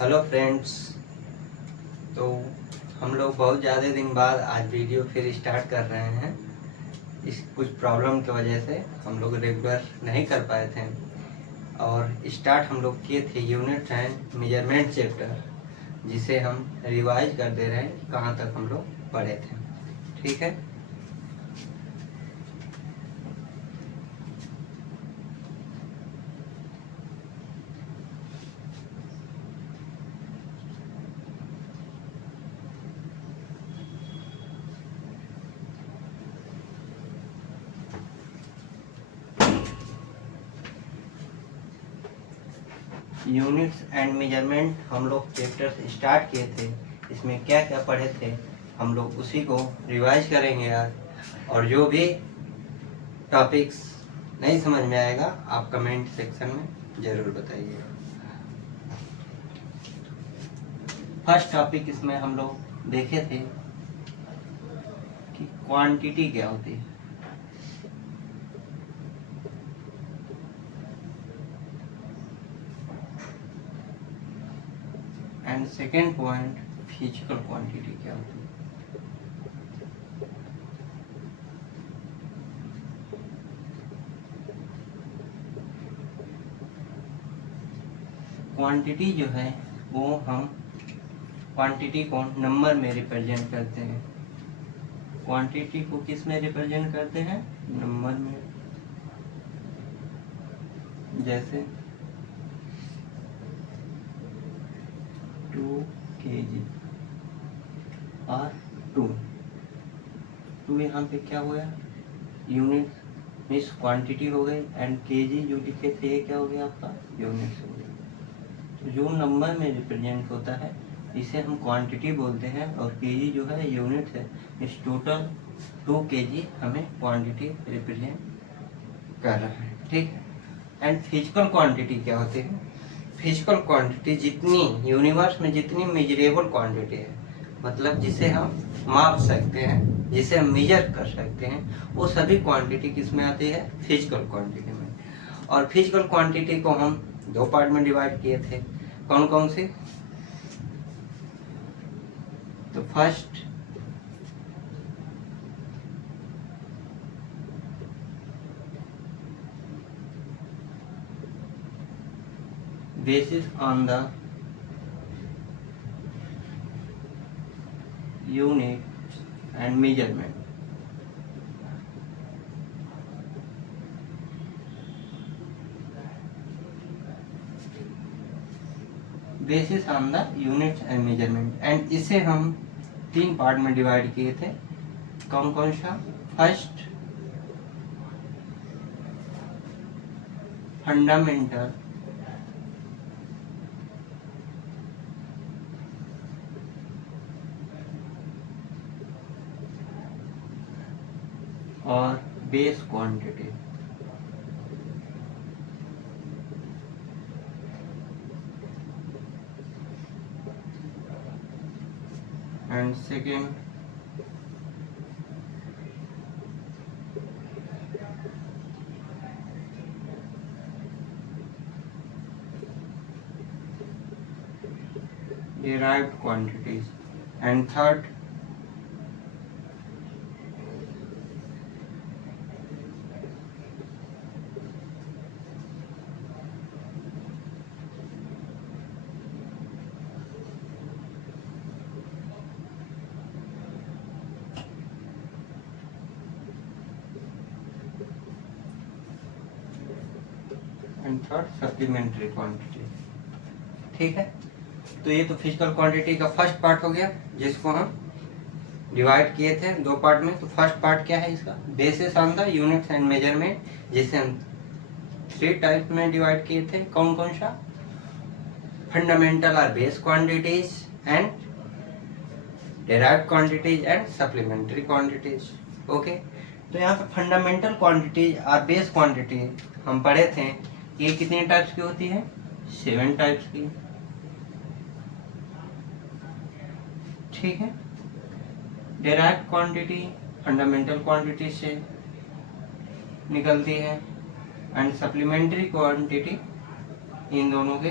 Hello friends. तो हम लोग बहुत ज़्यादा दिन बाद आज वीडियो फिर स्टार्ट कर रहे हैं। इस कुछ प्रॉब्लम की वजह से हम लोग रेगुलर नहीं कर पाए थे और स्टार्ट हम लोग किए थे यूनिट एंड मेजरमेंट चैप्टर, जिसे हम रिवाइज कर दे रहे हैं कहाँ तक हम लोग पढ़े थे। ठीक है। यूनिट्स एंड मेजरमेंट हम लोग चैप्टर स्टार्ट किए थे। इसमें क्या क्या पढ़े थे हम लोग उसी को रिवाइज करेंगे आज। और जो भी टॉपिक्स नहीं समझ में आएगा आप कमेंट सेक्शन में ज़रूर बताइए। फर्स्ट टॉपिक इसमें हम लोग देखे थे कि क्वांटिटी क्या होती है। And second point physical quantity क्या होती है। क्वांटिटी जो है वो हम क्वांटिटी को नंबर में रिप्रेजेंट करते हैं। क्वांटिटी को किस में रिप्रेजेंट करते हैं? नंबर में। जैसे 2 kg और 2 यहाँ पे क्या हुआ? यूनिट मीन्स क्वांटिटी हो गई एंड केजी जो लिखे थे ये क्या हो गया आपका? यूनिट्स हो गया। तो जो नंबर में रिप्रेजेंट होता है इसे हम क्वांटिटी बोलते हैं और केजी जो है यूनिट है। इस टोटल 2 kg हमें क्वांटिटी रिप्रेजेंट कर रहा है। ठीक है। एंड फिजिकल क्वांटिटी क्या होती है? फिजिकल क्वांटिटी जितनी यूनिवर्स में जितनी मेजरेबल क्वांटिटी है, मतलब जिसे हम माप सकते हैं, जिसे हम मेजर कर सकते हैं, वो सभी क्वांटिटी किस में आती है? फिजिकल क्वांटिटी में। और फिजिकल क्वांटिटी को हम 2 पार्ट में डिवाइड किए थे। कौन कौन से? तो first basis on the unit and measurement. Basis on the units and measurement. And इसे हम 3 पार्ट में डिवाइड किए थे। कौन कौन सा? फर्स्ट फंडामेंटल, और base quantity. And second derived quantities. And third supplementary quantity. ठीक है। तो ये तो फिजिकल क्वांटिटी का फर्स्ट पार्ट हो गया, जिसको हम डिवाइड किए थे 2 पार्ट में। तो फर्स्ट पार्ट क्या है इसका? Basis on the units and measurement, जिसे हम 3 टाइप में डिवाइड किए थे। कौन कौन सा? फंडामेंटल और base quantities and derived quantities and supplementary quantities. Okay. तो यहाँ पे फंडामेंटल क्वांटिटीज और बेस क्वांटिटी हम पढ़े थे। ये कितने टाइप्स की होती है? 7 टाइप्स की। ठीक है। डेराइव्ड क्वांटिटी फंडामेंटल क्वांटिटी से निकलती है एंड सप्लीमेंट्री क्वांटिटी इन दोनों के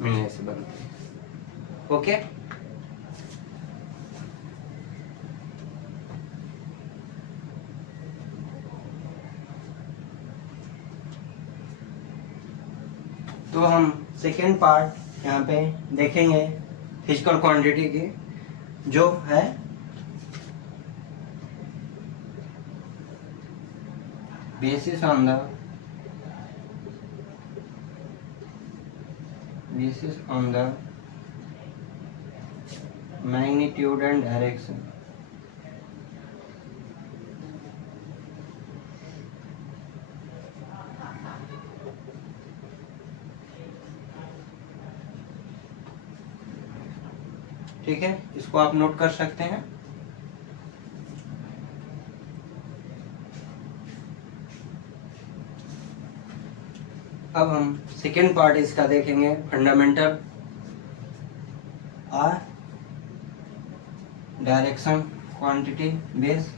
मिलने से बनती है। ओके, तो हम सेकेंड पार्ट यहाँ पे देखेंगे फिजिकल क्वांटिटी की, जो है basis on the magnitude and direction. ठीक है, इसको आप नोट कर सकते हैं। अब हम सेकेंड पार्ट इसका देखेंगे, फंडामेंटल और direction quantity base.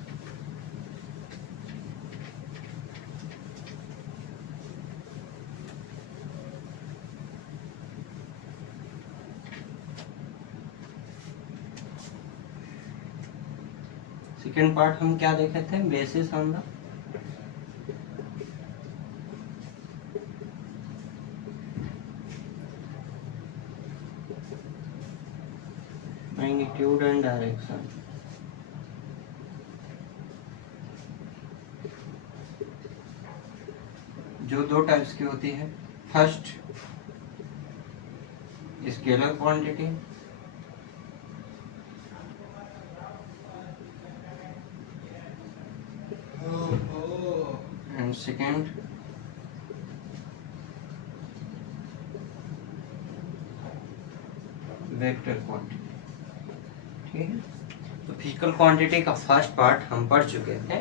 Second part हम क्या देखे थे, basis on the magnitude and direction. जो दो टाइप्स की होती है, first scalar quantity and second vector quantity. ठीक है, तो फिजिकल क्वांटिटी का फर्स्ट पार्ट हम पढ़ चुके थे,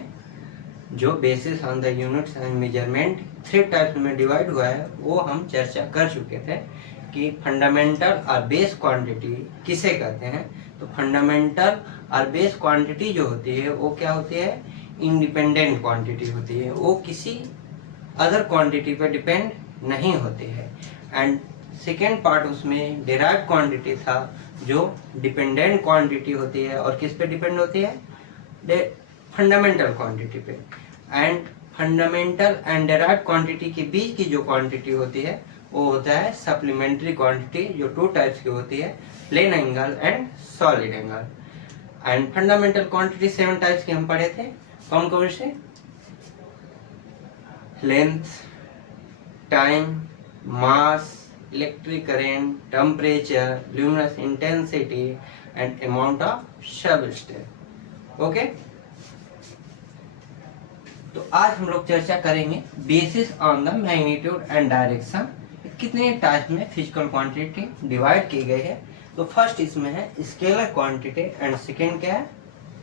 जो basis on the units and measurement three types में डिवाइड हुआ है, वो हम चर्चा कर चुके थे कि फंडामेंटल और बेस क्वांटिटी किसे कहते हैं। तो फंडामेंटल और बेस क्वांटिटी जो होती है वो क्या होती है, इंडिपेंडेंट क्वांटिटी होती है, वो किसी अदर क्वांटिटी पे डिपेंड नहीं होती है। एंड सेकेंड पार्ट उसमें डिराइव्ड क्वांटिटी था, जो डिपेंडेंट क्वांटिटी होती है और किस पे डिपेंड होती है, फंडामेंटल क्वांटिटी पे। And fundamental and derived quantity के बीच की जो क्वांटिटी होती है वो होता है सप्लीमेंट्री क्वांटिटी, जो टू टाइप्स की होती है, plane angle and solid angle. And fundamental quantity 7 types के हम पढ़े थे, कौन कौन से, length, time, mass, electric current, temperature, luminous intensity and amount of substance. Okay, तो आज हम लोग चर्चा करेंगे basis on the magnitude and direction, कितने टाइप में फिजिकल क्वांटिटी डिवाइड की गई है। तो फर्स्ट इसमें है स्केलर क्वांटिटी एंड सेकेंड क्या है,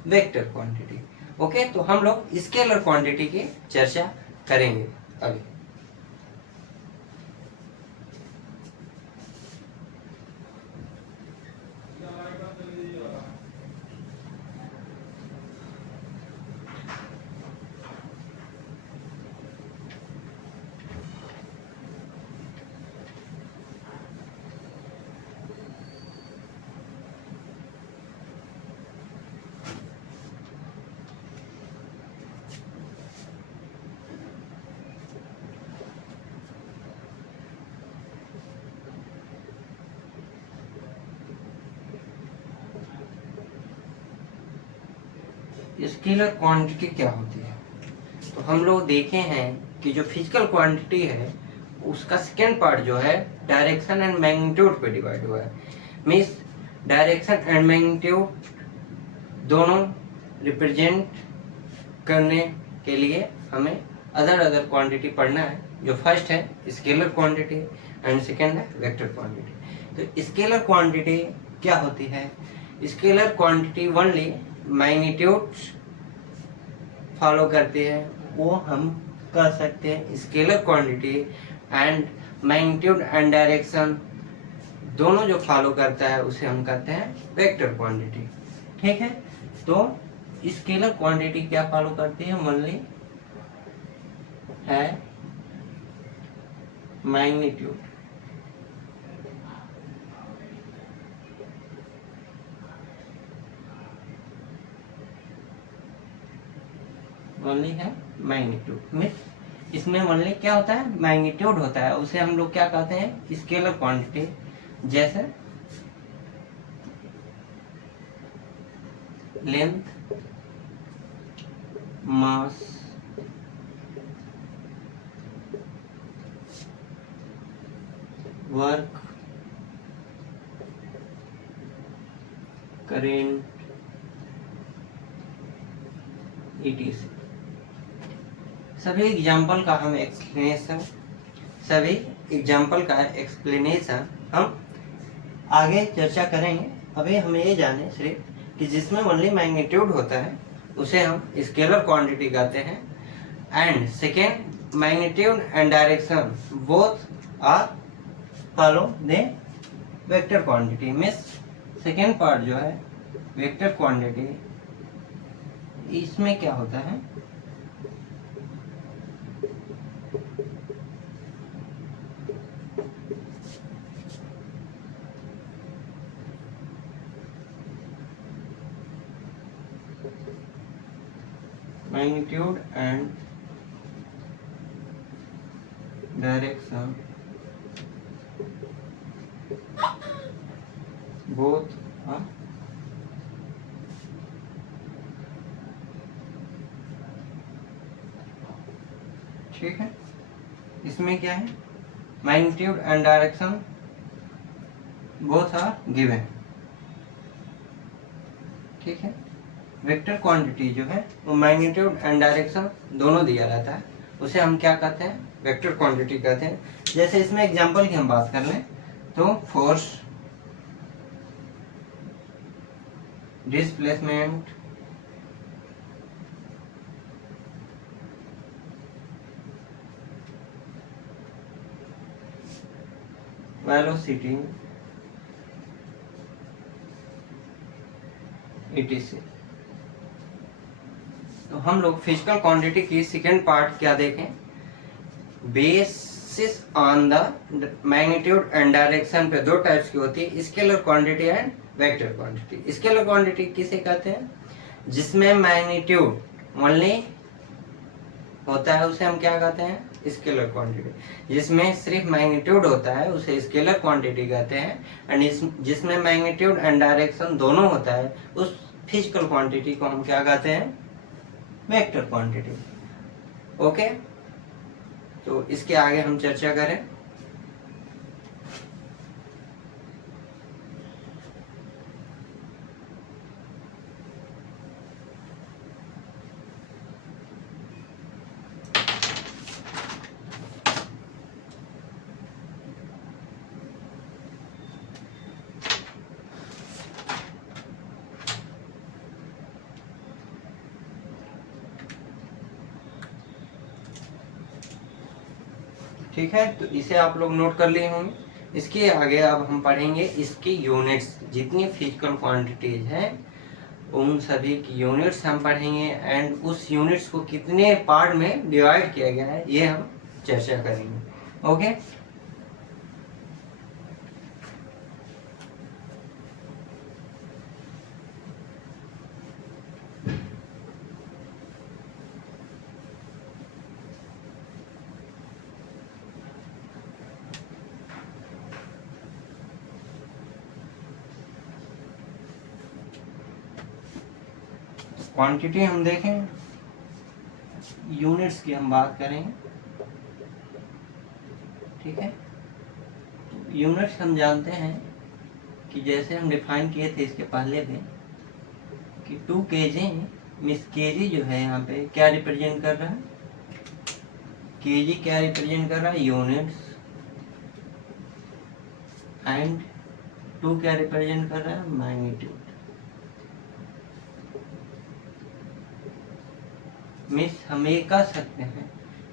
वेक्टर क्वांटिटी। ओके, तो हम लोग स्केलर क्वांटिटी की चर्चा करेंगे अभी। स्केलर क्वांटिटी क्या होती है, तो हम लोग देखे हैं कि जो फिजिकल क्वांटिटी है उसका सेकेंड पार्ट जो है डायरेक्शन एंड मैग्नीट्यूड पे डिवाइड हुआ है। मीन्स डायरेक्शन एंड मैग्नीट्यूड दोनों रिप्रेजेंट करने के लिए हमें अदर क्वांटिटी पढ़ना है। जो फर्स्ट है स्केलर क्वांटिटी एंड सेकेंड है वेक्टर क्वांटिटी। तो स्केलर क्वांटिटी क्या होती है, scalar quantity only magnitude follow करती है, वो हम कह सकते हैं scalar quantity. And magnitude and direction दोनों जो फॉलो करता है उसे हम कहते हैं वेक्टर क्वांटिटी। ठीक है, तो स्केलर क्वांटिटी क्या फॉलो करती है, ओनली है मैग्नीट्यूड ओनली है मैग्नीट्यूड, मीन्स इसमें ओनली क्या होता है, मैग्नीट्यूड होता है, उसे हम लोग क्या कहते हैं, स्केलर क्वांटिटी। जैसे लेंथ, मास, वर्क, करेंट, ETC। सभी एग्जाम्पल का एक्सप्लेनेशन हम आगे चर्चा करेंगे। अभी हम ये जाने सिर्फ कि जिसमें ओनली मैग्नीट्यूड होता है उसे हम स्केलर क्वांटिटी कहते हैं, and second magnitude and direction both are follow the vector quantity. Means second part जो है वेक्टर क्वांटिटी, इसमें क्या होता है, magnitude and direction both are ठीक है। इसमें क्या है, magnitude and direction both are given, ठीक है। वेक्टर क्वांटिटी जो है वो मैग्नीट्यूड एंड डायरेक्शन दोनों दिया रहता है, उसे हम क्या कहते हैं, वेक्टर क्वांटिटी कहते हैं। जैसे इसमें एग्जांपल की हम बात कर लें तो फोर्स, डिस्प्लेसमेंट, वेलोसिटी, ETC। तो हम लोग फिजिकल क्वांटिटी की सेकेंड पार्ट क्या देखें, basis on the magnitude and direction पे दो टाइप्स की होती है, scalar quantity and vector quantity. Scalar quantity किसे कहते हैं, जिसमें मैग्नीट्यूड ओनली होता है उसे हम क्या कहते हैं, स्केलर क्वांटिटी। जिसमें सिर्फ मैग्नीट्यूड होता है उसे स्केलर क्वांटिटी कहते हैं, एंड जिसमें मैग्नीट्यूड एंड डायरेक्शन दोनों होता है उस फिजिकल क्वांटिटी को हम क्या कहते हैं, वेक्टर क्वांटिटी। ओके, तो इसके आगे हम चर्चा करें। ठीक है, तो इसे आप लोग नोट कर लिए होंगे। इसके आगे अब हम पढ़ेंगे इसकी यूनिट्स, जितनी फिजिकल क्वांटिटीज हैं उन सभी की यूनिट्स हम पढ़ेंगे, एंड उस यूनिट्स को कितने पार्ट में डिवाइड किया गया है ये हम चर्चा करेंगे। ओके, क्वांटिटी हम देखें, यूनिट्स की हम बात करेंगे। ठीक है, यूनिट्स हम जानते हैं कि जैसे हम डिफाइन किए थे इसके पहले भी कि 2 kg मीन्स केजी जो है यहाँ पे क्या रिप्रेजेंट कर रहा है, केजी क्या रिप्रेजेंट कर रहा है, यूनिट्स, एंड 2 क्या रिप्रेजेंट कर रहा है, मैग्नीट्यूड। मीन्स हम ये कह सकते हैं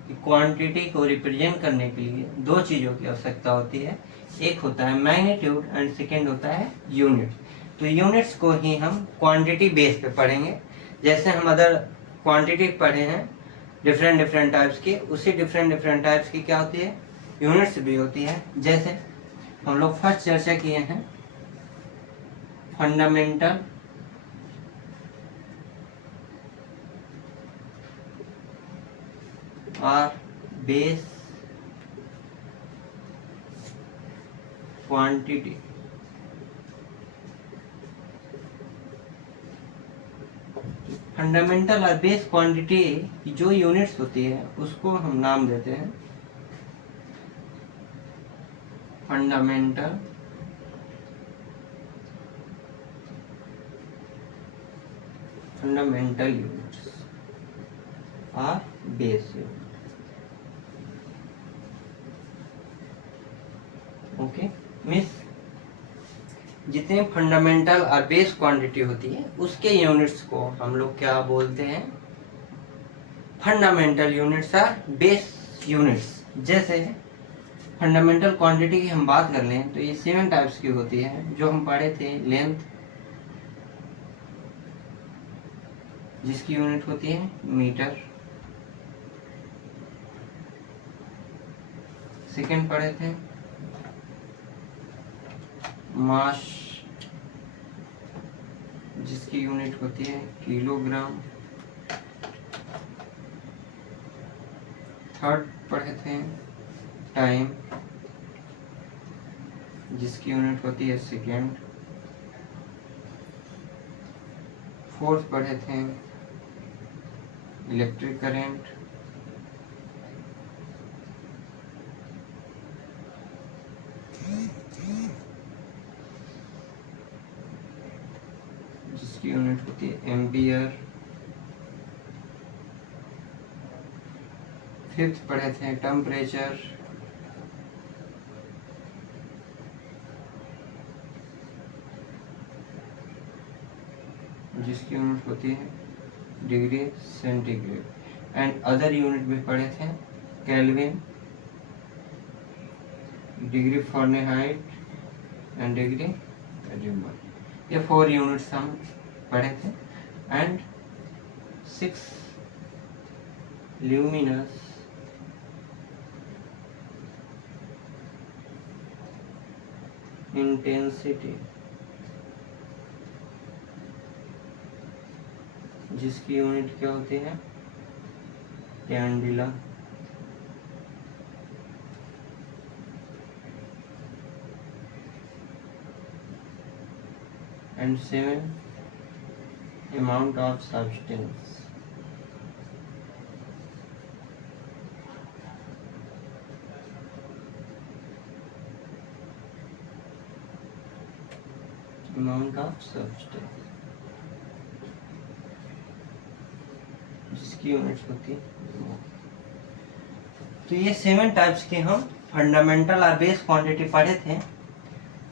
कि क्वांटिटी को रिप्रेजेंट करने के लिए दो चीज़ों की आवश्यकता होती है, एक होता है मैग्नीट्यूड एंड सेकेंड होता है यूनिट। तो यूनिट्स को ही हम क्वांटिटी बेस पे पढ़ेंगे। जैसे हम अदर क्वांटिटी पढ़े हैं डिफरेंट टाइप्स की, उसी डिफरेंट टाइप्स की क्या होती है, यूनिट्स भी होती है। जैसे हम लोग फर्स्ट चर्चा किए हैं fundamental or base quantity. Fundamental और बेस क्वांटिटी की जो यूनिट्स होती है उसको हम नाम देते हैं फंडामेंटल यूनिट्स और बेस यूनिट। ओके, मिस जितने फंडामेंटल और बेस क्वांटिटी होती है उसके यूनिट्स को हम लोग क्या बोलते हैं, फंडामेंटल यूनिट्स और बेस यूनिट्स। जैसे फंडामेंटल क्वांटिटी की हम बात कर लें तो ये 7 टाइप्स की होती है जो हम पढ़े थे। लेंथ जिसकी यूनिट होती है मीटर, सेकंड पढ़े थे मास जिसकी यूनिट होती है किलोग्राम, थर्ड पढ़े थे टाइम जिसकी यूनिट होती है सेकेंड, फोर्थ पढ़े थे इलेक्ट्रिक करंट, जिसकी यूनिट होती है एम्पियर, फिफ्थ पढ़े थे टेम्परेचर, जिसकी यूनिट होती है degree centigrade, and other unit भी पढ़े थे kelvin, degree Fahrenheit and degree newton. ये 4 यूनिट्स हम पढ़े थे। एंड 6 ल्यूमिनस इंटेंसिटी जिसकी यूनिट क्या होती है candela, and 7 amount of substance. Amount of substance जिसकी यूनिट होती है। तो ये 7 टाइप्स के हम फंडामेंटल और बेस क्वांटिटी पढ़े थे।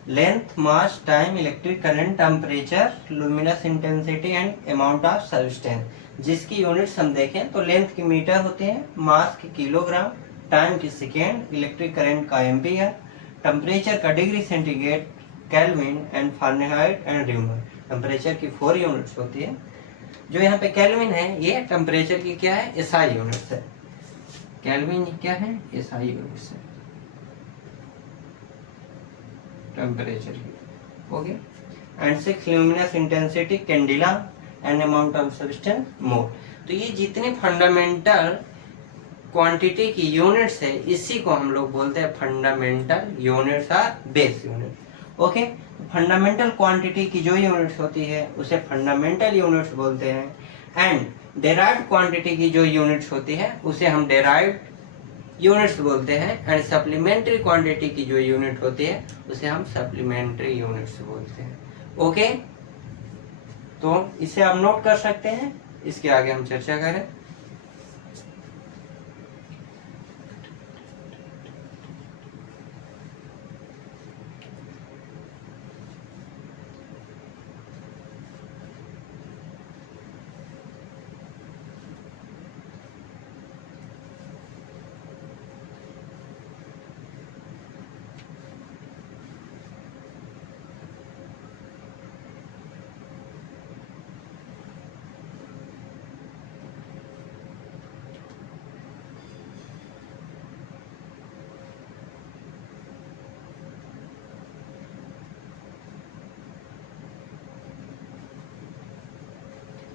Length, mass, time, electric current, temperature, luminous intensity and amount of substance. जिसकी यूनिट्स हम देखें तो लेंथ की मीटर होते हैं, मास की किलोग्राम, टाइम की सेकेंड, इलेक्ट्रिक करंट का एम्पियर, टेम्परेचर का degree centigrade, kelvin and Fahrenheit and Newton. Temperature की 4 यूनिट्स होती है। जो यहाँ पे केल्विन है ये टेम्परेचर की क्या है एसआई यूनिट्स है। केल्विन क्या है एसआई यूनिट्स है टेम्परेचर की। Okay, and 6 luminous intensity candela and amount of substance mole. तो ये जितने फंडामेंटल क्वांटिटी की यूनिट्स है इसी को हम लोग बोलते हैं फंडामेंटल यूनिट्स और base unit. Okay, fundamental quantity की जो यूनिट्स होती है उसे फंडामेंटल यूनिट्स बोलते हैं। एंड डेराइव्ड क्वांटिटी की जो यूनिट्स होती है उसे हम डेराइव्ड यूनिट्स बोलते हैं। एंड सप्लीमेंट्री क्वांटिटी की जो यूनिट होती है उसे हम सप्लीमेंट्री यूनिट्स बोलते हैं। ओके, तो इसे आप नोट कर सकते हैं, इसके आगे हम चर्चा करें।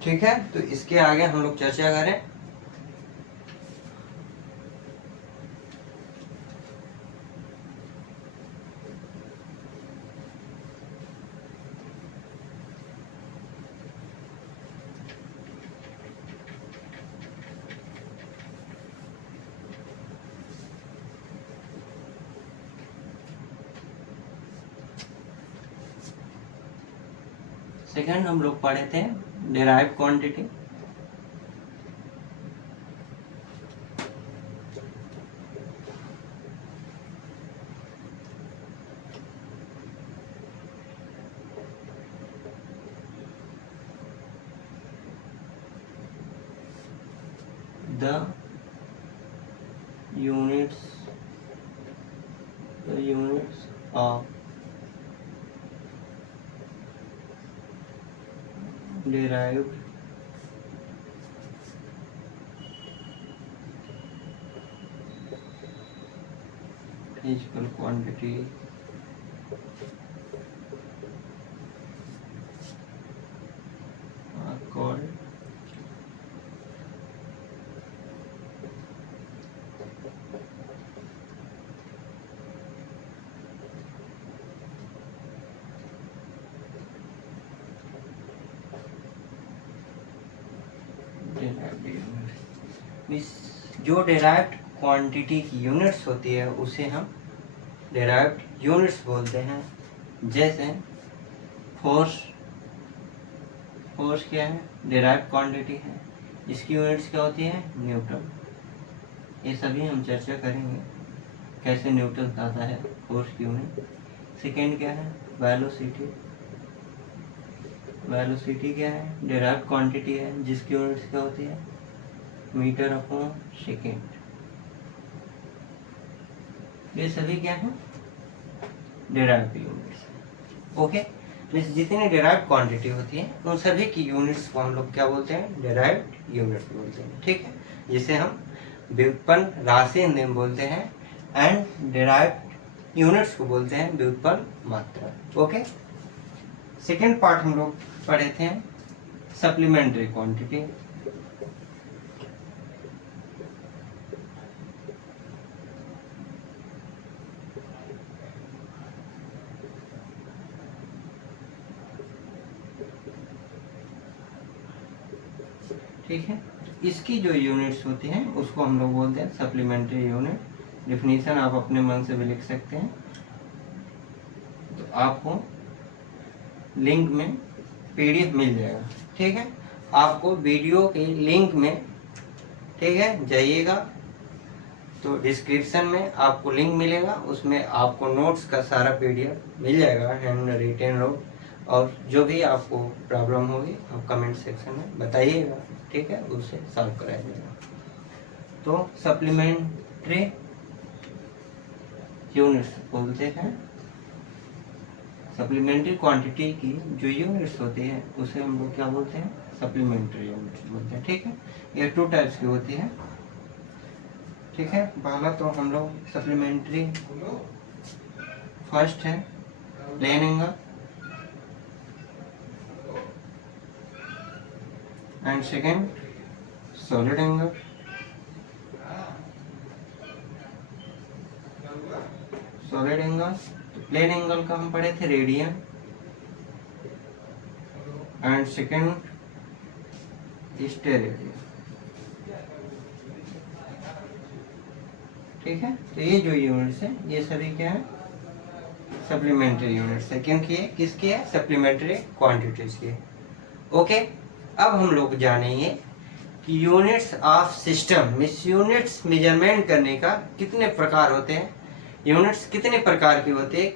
ठीक है, तो इसके आगे हम लोग चर्चा करें। सेकंड हम लोग पढ़े थे derived quantity. The units of derived physical quantity are called derived units। जो derived क्वांटिटी की यूनिट्स होती है उसे हम derived यूनिट्स बोलते हैं। जैसे फोर्स क्या है, derived क्वांटिटी है, इसकी यूनिट्स क्या होती है, न्यूटन। ये सभी हम चर्चा करेंगे कैसे न्यूटन आता है फोर्स की यूनिट। सेकेंड क्या है, वेलोसिटी क्या है, derived क्वांटिटी है जिसकी यूनिट्स क्या होती है, मीटर अपॉन सेकेंड। ये सभी क्या है, derived यूनिट्स। ओके, जितनी derived क्वांटिटी होती है उन सभी की यूनिट्स को हम लोग क्या बोलते हैं, derived यूनिट्स बोलते हैं। ठीक है, जिसे हम व्युत्पन्न राशि हिंदी में बोलते हैं, एंड derived यूनिट्स को बोलते हैं व्युत्पन्न मात्रा। ओके, सेकेंड पार्ट हम लोग पढ़े थे सप्लीमेंट्री क्वांटिटी। ठीक है, इसकी जो यूनिट्स होती हैं उसको हम लोग बोलते हैं सप्लीमेंट्री यूनिट। डिफिनीशन आप अपने मन से भी लिख सकते हैं, तो आपको लिंक में पीडीएफ मिल जाएगा। ठीक है, आपको वीडियो के लिंक में, ठीक है, जाइएगा तो डिस्क्रिप्शन में आपको लिंक मिलेगा, उसमें आपको नोट्स का सारा पीडीएफ मिल जाएगा, हैंड रिटेन नोट। और जो भी आपको प्रॉब्लम होगी आप कमेंट सेक्शन में बताइएगा, ठीक है, उसे सॉल्व कराया जाएगा। तो सप्लीमेंट्री यूनिट्स बोलते हैं, सप्लीमेंट्री क्वांटिटी की जो यूनिट्स होती है उसे हम लोग क्या बोलते हैं, सप्लीमेंट्री यूनिट्स बोलते हैं। ठीक है, ये 2 टाइप्स की होती है। ठीक है, पहला तो हम लोग सप्लीमेंट्री, फर्स्ट है plane angle and second solid angle. Solid angle, तो प्लेन एंगल का हम पढ़े थे रेडियन, एंड सेकेंड स्टेरेडियन। ठीक है, तो ये जो यूनिट्स है ये सभी क्या है, सप्लीमेंट्री यूनिट्स है, क्योंकि ये किसकी है, सप्लीमेंट्री क्वांटिटीज की है। ओके, अब हम लोग जानेंगे कि units of system, miss units measurement करने का कितने प्रकार होते हैं, यूनिट्स कितने प्रकार की होती है,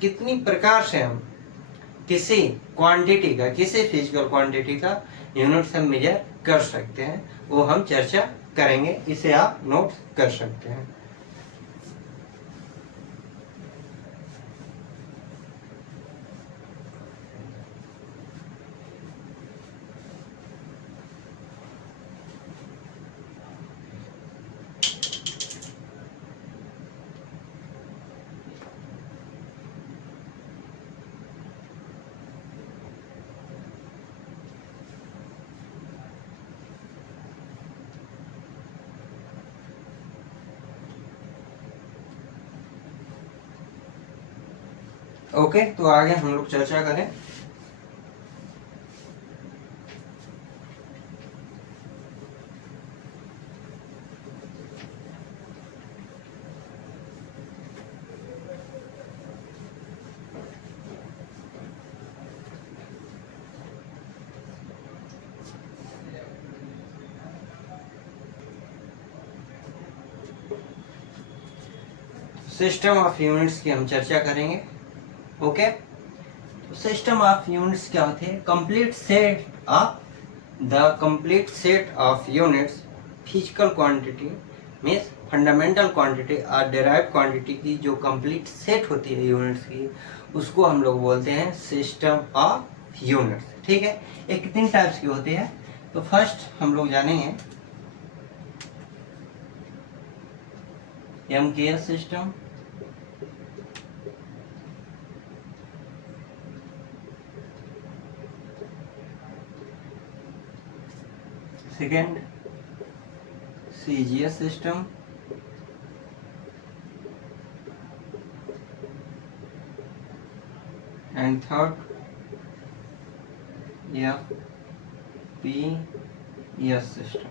कितनी प्रकार से हम किसी क्वांटिटी का, किसी फिजिकल क्वांटिटी का यूनिट्स हम मेजर कर सकते हैं, वो हम चर्चा करेंगे। इसे आप नोट कर सकते हैं। ओके, तो आगे हम लोग चर्चा करें। सिस्टम ऑफ यूनिट्स की हम चर्चा करेंगे। ओके, सिस्टम ऑफ यूनिट्स क्या होते हैं? Complete set of the complete set of units physical quantity means fundamental quantity और डेराइव्ड क्वांटिटी की जो कंप्लीट सेट होती है यूनिट्स की, उसको हम लोग बोलते हैं सिस्टम ऑफ यूनिट्स। ठीक है, ये कितनी टाइप्स की होती है? तो फर्स्ट हम लोग जानेंगे MKS system, second CGS system, and third FPS system.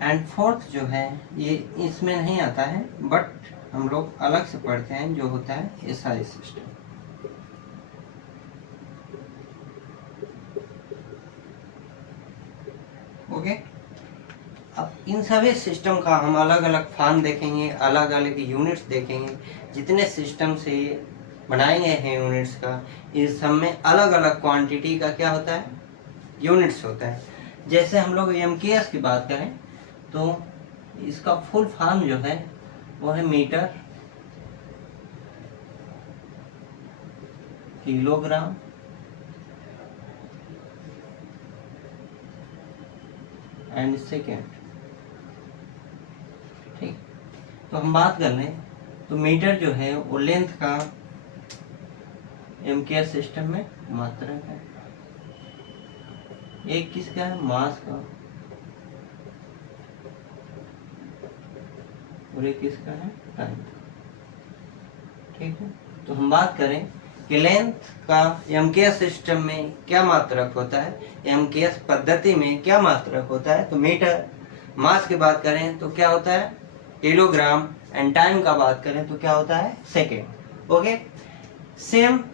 And fourth जो है ये इसमें नहीं आता है, बट हम लोग अलग से पढ़ते हैं, जो होता है SI सिस्टम। ओके, अब इन सभी सिस्टम का हम अलग अलग फॉर्म देखेंगे, अलग अलग यूनिट्स देखेंगे। जितने सिस्टम से बनाए गए हैं यूनिट्स का, इस सब में अलग अलग क्वांटिटी का क्या होता है? यूनिट्स होता है। जैसे हम लोग MKS की बात करें तो इसका फुल फॉर्म जो है वो है मीटर, किलोग्राम, एंड सेकेंड। ठीक, तो हम बात कर लें तो मीटर जो है वो लेंथ का MKS सिस्टम में मात्रक है। एक किसका है? मास का। और एक किसका है? टाइम का। ठीक है, तो हम बात करें कि लेंथ का MKS सिस्टम में क्या मात्रक होता है, MKS पद्धति में क्या मात्रक होता है, तो मीटर। मास की बात करें तो क्या होता है? किलोग्राम। एंड टाइम का बात करें तो क्या होता है? सेकेंड। ओके, सेम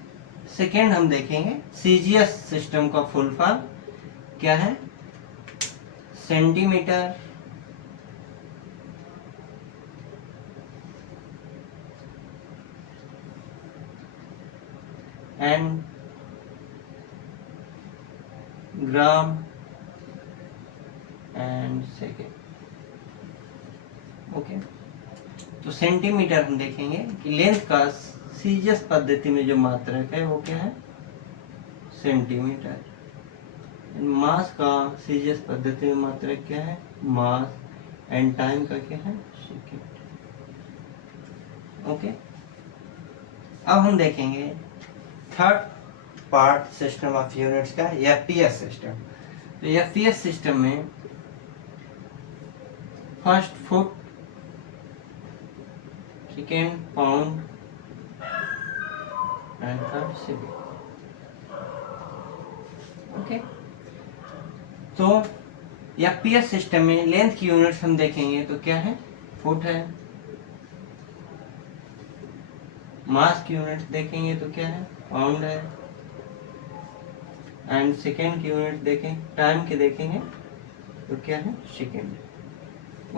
सेकेंड हम देखेंगे। CGS सिस्टम का फुल फॉर्म क्या है? Centimetre, and gram, and second. Okay, तो सेंटीमीटर हम देखेंगे कि लेंथ का CGS पद्धति में जो मात्रक है वो क्या है? सेंटीमीटर। मास का CGS पद्धति में मात्रक क्या है? मास। एंड टाइम का क्या है? सेकेंड। ओके, अब हम देखेंगे third part system of units का, FPS सिस्टम। तो FPS सिस्टम में first foot, second pound, and third second. Okay, तो FPS सिस्टम में लेंथ की यूनिट्स हम देखेंगे तो क्या है? फुट है। मास की यूनिट देखेंगे तो क्या है? पाउंड है। एंड सेकेंड की यूनिट देखें, टाइम की देखेंगे तो क्या है? सेकेंड।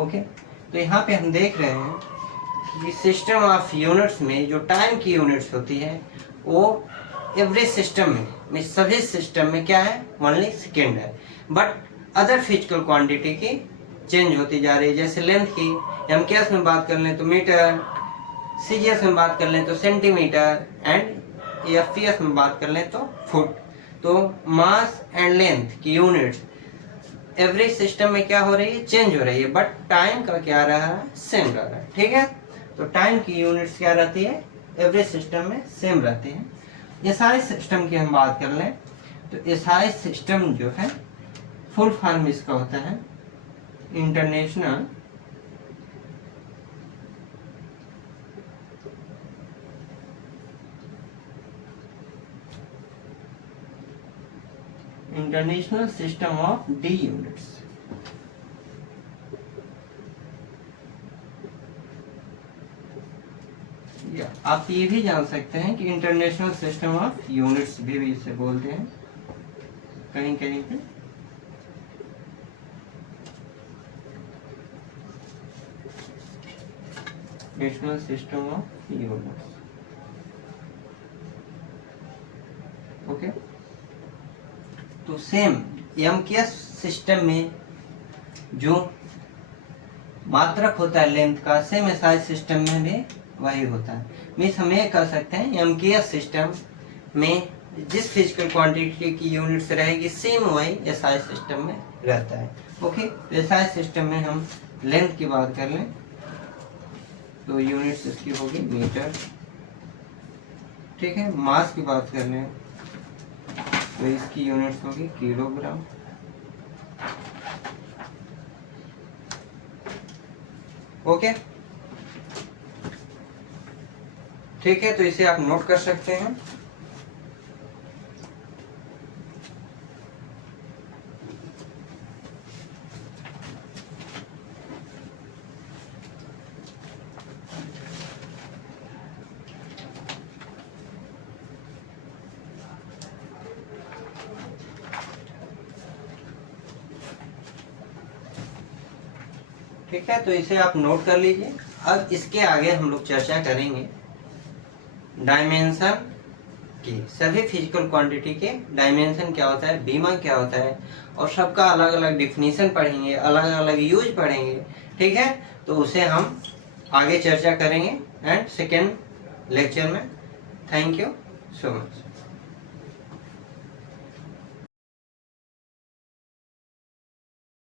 ओके, तो यहाँ पे हम देख रहे हैं कि सिस्टम ऑफ यूनिट्स में जो टाइम की यूनिट्स होती है वो एवरी सिस्टम में सभी सिस्टम में क्या है? ओनली सेकेंड है। बट अदर फिजिकल क्वांटिटी की चेंज होती जा रही है। जैसे लेंथ की MKS में बात कर लें तो मीटर, CGS में बात कर लें तो सेंटीमीटर, एंड FPS में बात कर लें तो फुट। तो मास एंड लेंथ की यूनिट्स एवरी सिस्टम में क्या हो रही है? चेंज हो रही है। बट टाइम का क्या रहा है? सेम रह रहा है। ठीक है, तो टाइम की यूनिट्स क्या रहती है? एवरी सिस्टम में सेम रहती है। SI सिस्टम की हम बात कर लें तो SI सिस्टम जो है फुल फॉर्म इसका होता है international system of D units. आप ये भी जान सकते हैं कि इंटरनेशनल सिस्टम ऑफ यूनिट्स भी इसे बोलते हैं कहीं कहीं पे। Decimal system of units. Okay, तो सेम एमकेएस सिस्टम में जो मात्रक होता है लेंथ का, सेम एसआई सिस्टम में भी वही होता है। मीन्स हम ये कह सकते हैं एमकेएस सिस्टम में जिस फिजिकल क्वांटिटी की यूनिट्स रहेगी सेम वही एसआई सिस्टम में रहता है। ओके, तो एसआई सिस्टम में हम लेंथ की बात कर लें तो यूनिट्स इसकी होगी मीटर। ठीक है, मास की बात कर लें तो इसकी यूनिट्स होगी किलोग्राम। ओके, ठीक है, तो इसे आप नोट कर सकते हैं। ठीक है, तो इसे आप नोट कर लीजिए। अब इसके आगे हम लोग चर्चा करेंगे डायमेंशन की। सभी फिजिकल क्वांटिटी के डायमेंशन क्या होता है, बीमा क्या होता है, और सबका अलग अलग डिफिनीशन पढ़ेंगे, अलग अलग यूज पढ़ेंगे। ठीक है, तो उसे हम आगे चर्चा करेंगे एंड सेकेंड लेक्चर में। Thank you so much.